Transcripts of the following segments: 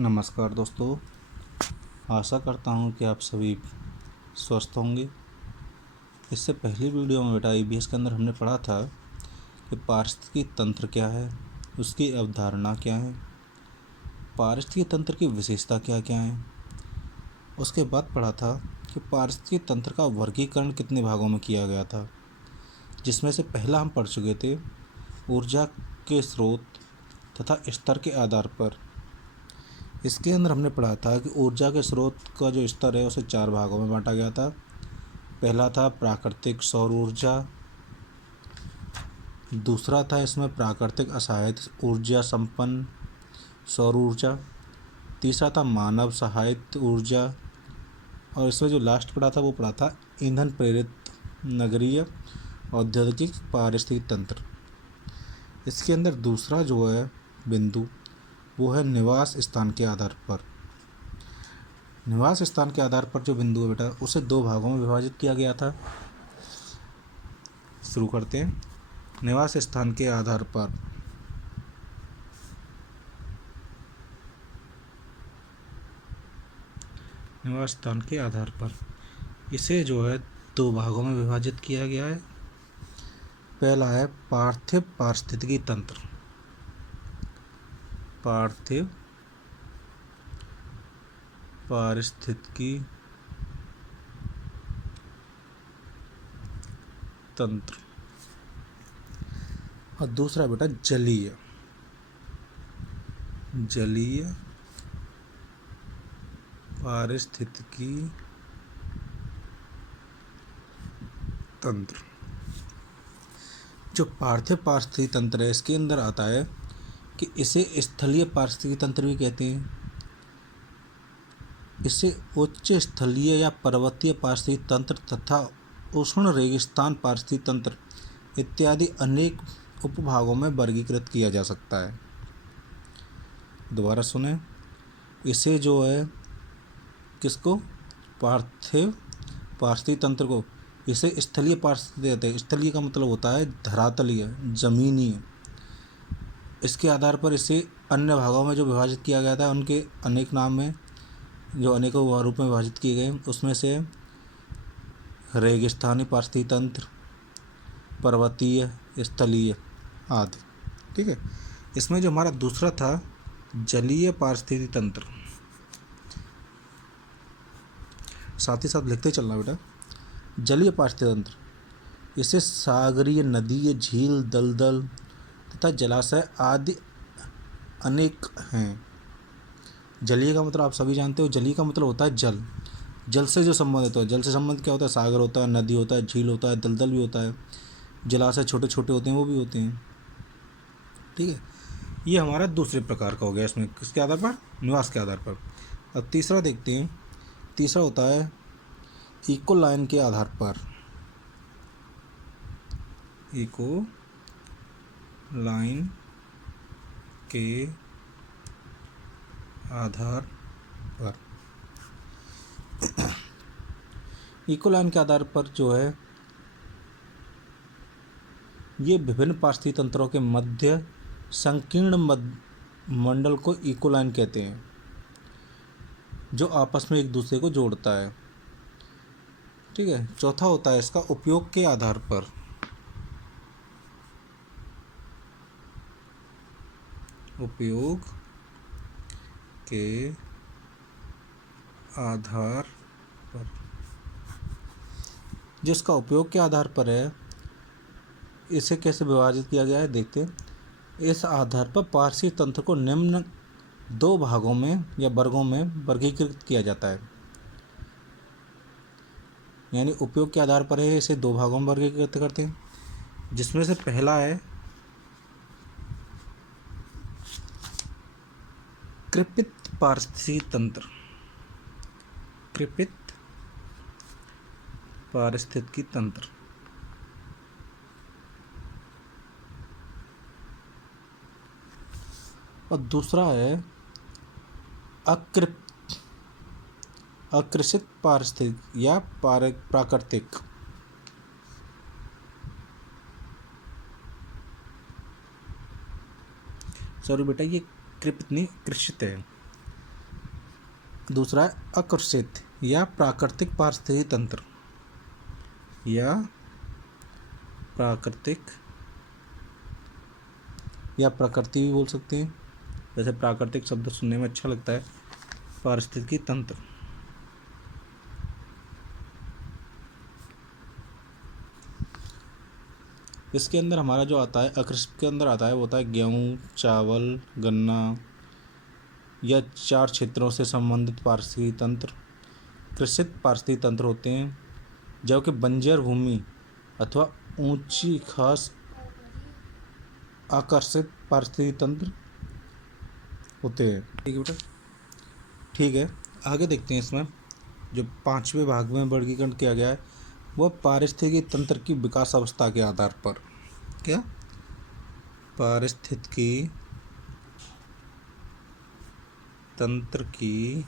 नमस्कार दोस्तों, आशा करता हूँ कि आप सभी स्वस्थ होंगे। इससे पहली वीडियो में बेटा ईवीएस के अंदर हमने पढ़ा था कि पारिस्थितिकी तंत्र क्या है, उसकी अवधारणा क्या है, पारिस्थितिकी तंत्र की विशेषता क्या क्या है। उसके बाद पढ़ा था कि पारिस्थितिकी तंत्र का वर्गीकरण कितने भागों में किया गया था, जिसमें से पहला हम पढ़ चुके थे ऊर्जा के स्रोत तथा स्तर के आधार पर। इसके अंदर हमने पढ़ा था कि ऊर्जा के स्रोत का जो स्तर है उसे 4 भागों में बांटा गया था। पहला था प्राकृतिक सौर ऊर्जा, दूसरा था इसमें प्राकृतिक असहायित ऊर्जा संपन्न सौर ऊर्जा, तीसरा था मानव सहायित ऊर्जा, और इसमें जो लास्ट पढ़ा था वो पढ़ा था ईंधन प्रेरित नगरीय औद्योगिक पारिस्थितिक तंत्र। इसके अंदर दूसरा जो है बिंदु वो है निवास स्थान के आधार पर। निवास स्थान के आधार पर जो बिंदु है बेटा उसे 2 भागों में विभाजित किया गया था। शुरू करते हैं। निवास स्थान के आधार पर निवास स्थान के आधार पर इसे जो है 2 भागों में विभाजित किया गया है। पहला है पार्थिव पारिस्थितिकी तंत्र। पार्थिव पारिस्थितिकी तंत्र और दूसरा बेटा जलीय पारिस्थितिकी तंत्र। जो पार्थिव पारिस्थितिकी तंत्र है इसके अंदर आता है कि इसे स्थलीय पारिस्थितिकी तंत्र भी कहते हैं। इसे उच्च स्थलीय या पर्वतीय पारिस्थितिकी तंत्र तथा उष्ण रेगिस्तान पारिस्थितिकी तंत्र इत्यादि अनेक उपभागों में वर्गीकृत किया जा सकता है। दोबारा सुने, इसे जो है किसको, पार्थिव पारिस्थितिकी तंत्र को इसे स्थलीय पारिस्थितिकी कहते हैं। स्थलीय का मतलब होता है धरातलीय, जमीनीय। इसके आधार पर इसे अन्य भागों में जो विभाजित किया गया था उनके अनेक नाम हैं जो अनेकों रूप में विभाजित किए गए। उसमें से रेगिस्तानी पारिस्थितिकी तंत्र, पर्वतीय, स्थलीय आदि। ठीक है। इसमें जो हमारा दूसरा था जलीय पारिस्थितिकी तंत्र, साथ ही साथ लिखते चलना बेटा। जलीय पारिस्थितिकी तंत्र इसे सागरीय, नदीय, झील, दलदल तथा जलाशय आदि अनेक हैं। जलीय का मतलब आप सभी जानते हो, जलीय का मतलब होता है जल, जल से जो संबंधित हो। जल से संबंधित क्या होता है, सागर होता है, नदी होता है, झील होता है, दलदल भी होता है, जलाशय छोटे छोटे होते हैं वो भी होते हैं। ठीक है, ये हमारा दूसरे प्रकार का हो गया। इसमें किसके आधार पर, निवास के आधार पर। अब तीसरा देखते हैं। तीसरा होता है इको लाइन के आधार पर। इको लाइन के आधार पर इको लाइन के आधार पर जो है ये विभिन्न पारिस्थितिकी तंत्रों के मध्य संकीर्ण मंडल को इको लाइन कहते हैं, जो आपस में एक दूसरे को जोड़ता है। ठीक है। चौथा होता है इसका उपयोग के आधार पर। उपयोग के आधार पर, जिसका उपयोग के आधार पर है, इसे कैसे विभाजित किया गया है देखते हैं। इस आधार पर पारिस्थितिकी तंत्र को निम्न 2 भागों में या वर्गों में वर्गीकृत किया जाता है। यानी उपयोग के आधार पर है, इसे 2 भागों में वर्गीकृत करते हैं, जिसमें से पहला है कृपित पारिस्थितिकी तंत्र। कृपित पारिस्थितिकी तंत्र और दूसरा है अकृषित पारिस्थितिकी या प्राकृतिक। सॉरी बेटा, ये कृपित नहीं, कृषित है। दूसरा है आकर्षित या प्राकृतिक पारिस्थितिकी तंत्र, या प्राकृतिक या प्रकृति भी बोल सकते हैं, जैसे प्राकृतिक शब्द सुनने में अच्छा लगता है। पारिस्थितिकी तंत्र, इसके अंदर हमारा जो आता है आकर्षित के अंदर आता है वो होता है गेहूँ, चावल, गन्ना या 4 क्षेत्रों से संबंधित पारिस्थितिकी तंत्र। कृषित पारिस्थितिकी तंत्र होते हैं जबकि बंजर भूमि अथवा ऊंची खास आकर्षित पारिस्थितिकी तंत्र होते हैं। ठीक है बेटा, ठीक है। आगे देखते हैं। इसमें जो 5वें भाग में वर्गीकरण किया गया है वह पारिस्थितिकी तंत्र की विकास अवस्था के आधार पर, क्या पारिस्थितिकी तंत्र की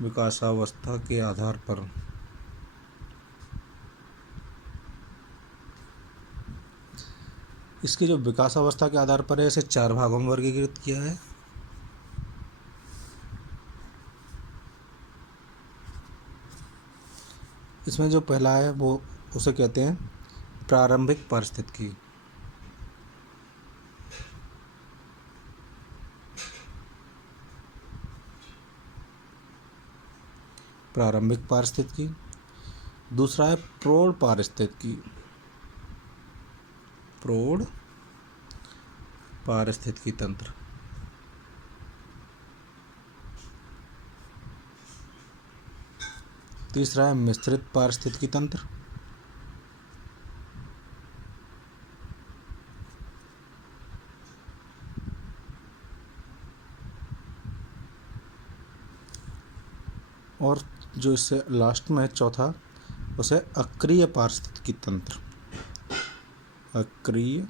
विकासावस्था के आधार पर इसकी जो विकासावस्था के आधार पर है इसे 4 भागों में वर्गीकृत किया है। इसमें जो पहला है वो उसे कहते हैं प्रारंभिक पारिस्थितिकी। प्रारंभिक पारिस्थितिकी। दूसरा है प्रौढ़ पारिस्थितिकी। प्रौढ़ पारिस्थितिकी तंत्र। तीसरा है मिश्रित पारिस्थितिकी तंत्र। और जो इससे लास्ट में है चौथा, उसे अक्रिय पारिस्थितिकी तंत्र। अक्रिय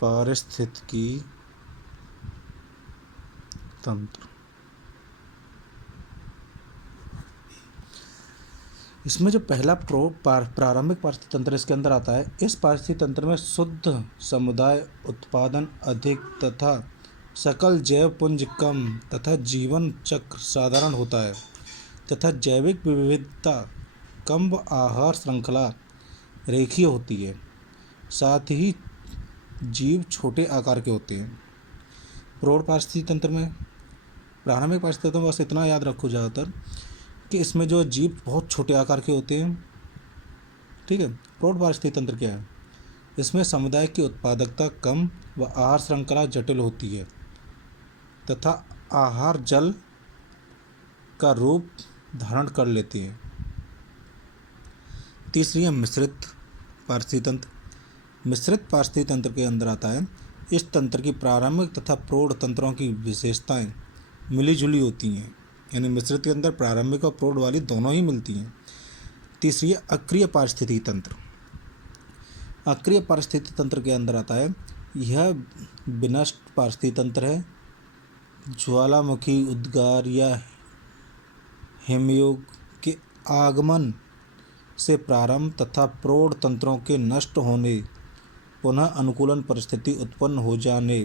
पारिस्थितिकी तंत्र। इसमें जो पहला प्रारंभिक पारिस्थितिकी तंत्र इसके अंदर आता है, इस पारिस्थितिकी तंत्र में शुद्ध समुदाय उत्पादन अधिक तथा सकल जैव पुंज कम तथा जीवन चक्र साधारण होता है तथा जैविक विविधता कम व आहार श्रृंखला रेखीय होती है। साथ ही जीव छोटे आकार के होते हैं। प्रौढ़ पारिस्थितिकी तंत्र में, प्रारंभिक पारिस्थितिकी तंत्र में बस इतना याद रखो ज़्यादातर कि इसमें जो जीव बहुत छोटे आकार के होते हैं। ठीक है। प्रौढ़ पारिस्थितिकी तंत्र क्या है? इसमें समुदाय की उत्पादकता कम व आहार श्रृंखला जटिल होती है तथा आहार जल का रूप धारण कर लेती है। तीसरी है मिश्रित पारिस्थितिकी तंत्र। मिश्रित पारिस्थितिकी तंत्र के अंदर आता है, इस तंत्र की प्रारंभिक तथा प्रौढ़ तंत्रों की विशेषताएं मिलीजुली होती हैं, यानी मिश्रित के अंदर प्रारंभिक और प्रौढ़ वाली दोनों ही मिलती हैं। तीसरी है अक्रिय पारिस्थितिकी तंत्र। अक्रिय पारिस्थितिकी तंत्र के अंदर आता है, यह विनष्ट पारिस्थितिकी तंत्र है। ज्वालामुखी उद्गार या हिमयोग के आगमन से प्रारंभ तथा प्रौढ़ तंत्रों के नष्ट होने, पुनः अनुकूलन परिस्थिति उत्पन्न हो जाने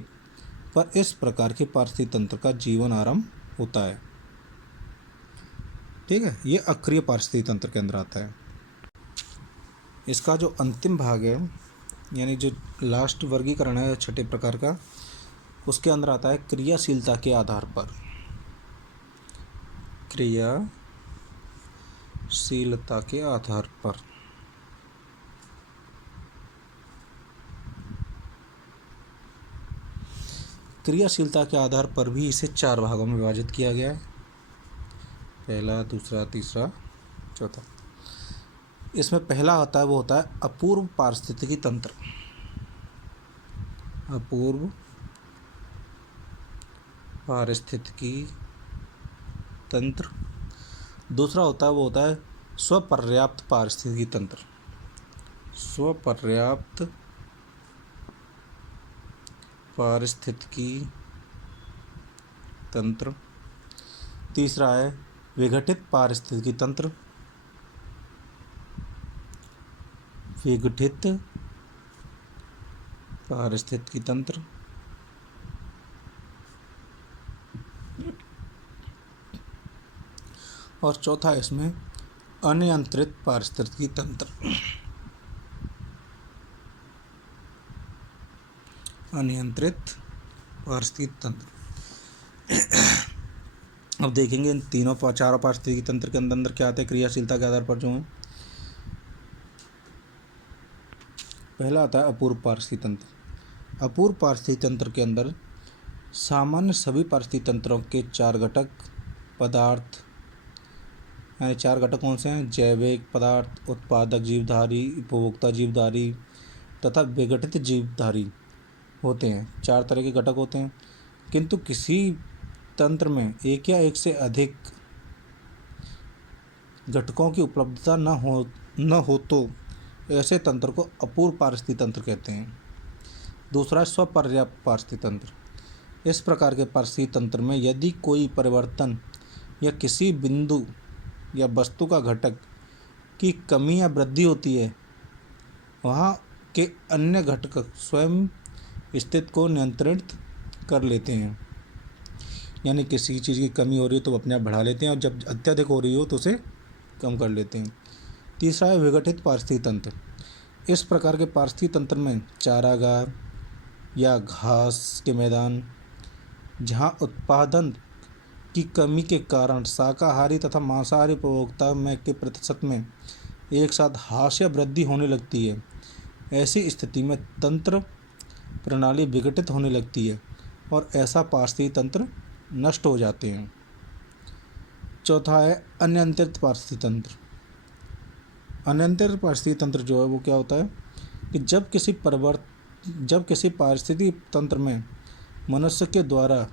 पर इस प्रकार के पारिस्थितिकी तंत्र का जीवन आरंभ होता है। ठीक है, ये अक्रिय पारिस्थितिकी तंत्र के अंदर आता है। इसका जो अंतिम भाग है, यानी जो लास्ट वर्गीकरण है 6ठे प्रकार का, उसके अंदर आता है क्रियाशीलता के आधार पर। क्रियाशीलता के आधार पर। क्रियाशीलता के आधार पर भी इसे 4 भागों में विभाजित किया गया है। पहला, दूसरा, तीसरा, चौथा। इसमें पहला होता है वो होता है अपूर्व पारिस्थितिकी तंत्र। अपूर्व पारिस्थितिकी तंत्र। दूसरा होता है वो होता है स्वपर्याप्त पारिस्थितिकी तंत्र। स्वपर्याप्त पारिस्थितिकी तंत्र। तीसरा है विघटित पारिस्थितिकी तंत्र। विघटित पारिस्थितिकी तंत्र, और चौथा इसमें अनियंत्रित पारिस्थितिकी तंत्र। अनियंत्रित पारिस्थितिकी तंत्र। अब देखेंगे इन तीनों चारों पारिस्थितिकी तंत्र के अंदर क्या आते हैं क्रियाशीलता के आधार पर जो है। पहला आता है अपूर्व पारिस्थितिकी तंत्र। अपूर्व पारिस्थितिकी तंत्र के अंदर सामान्य सभी पारिस्थितिकी तंत्रों के चार घटक पदार्थ, यानी चार घटक कौन से हैं? जैविक पदार्थ, उत्पादक जीवधारी, उपभोक्ता जीवधारी तथा विघटित जीवधारी होते हैं। चार तरह के घटक होते हैं, किंतु किसी तंत्र में एक या एक से अधिक घटकों की उपलब्धता न हो तो ऐसे तंत्र को अपूर्व पारिस्थितिकी तंत्र कहते हैं। दूसरा स्वपर्याप्त पारिस्थितिकी तंत्र। इस प्रकार के पारिस्थितिकी तंत्र में यदि कोई परिवर्तन या किसी बिंदु या वस्तु का घटक की कमी या वृद्धि होती है, वहाँ के अन्य घटक स्वयं स्थिति को नियंत्रित कर लेते हैं। यानी किसी चीज़ की कमी हो रही है तो वो अपने आप बढ़ा लेते हैं, और जब अत्यधिक हो रही हो तो उसे कम कर लेते हैं। तीसरा है विघटित पारिस्थितिकी तंत्र। इस प्रकार के पारिस्थितिकी तंत्र में चारागाह या घास के मैदान, जहाँ उत्पादन की कमी के कारण शाकाहारी तथा मांसाहारी उपभोक्ता में के प्रतिशत में एक साथ ह्रास या वृद्धि होने लगती है, ऐसी स्थिति में तंत्र प्रणाली विघटित होने लगती है और ऐसा पारिस्थितिकी तंत्र नष्ट हो जाते हैं। चौथा है अनियंत्रित पारिस्थितिकी तंत्र। अनियंत्रित पारिस्थितिकी तंत्र जो है वो क्या होता है कि जब किसी पारिस्थितिकी तंत्र में मनुष्य के द्वारा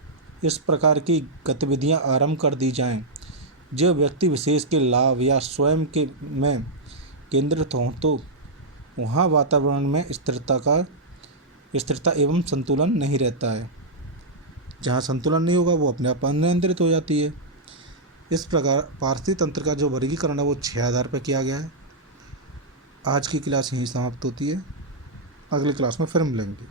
इस प्रकार की गतिविधियां आरंभ कर दी जाएं जो व्यक्ति विशेष के लाभ या स्वयं के में केंद्रित हों, तो वहाँ वातावरण में स्थिरता एवं संतुलन नहीं रहता है। जहाँ संतुलन नहीं होगा वो अपने आप अनियंत्रित हो जाती है। इस प्रकार पारिस्थितिकी तंत्र का जो वर्गीकरण है वो 6 आधार पर किया गया है। आज की क्लास यहीं समाप्त होती है। अगली क्लास में फिर मिलेंगे।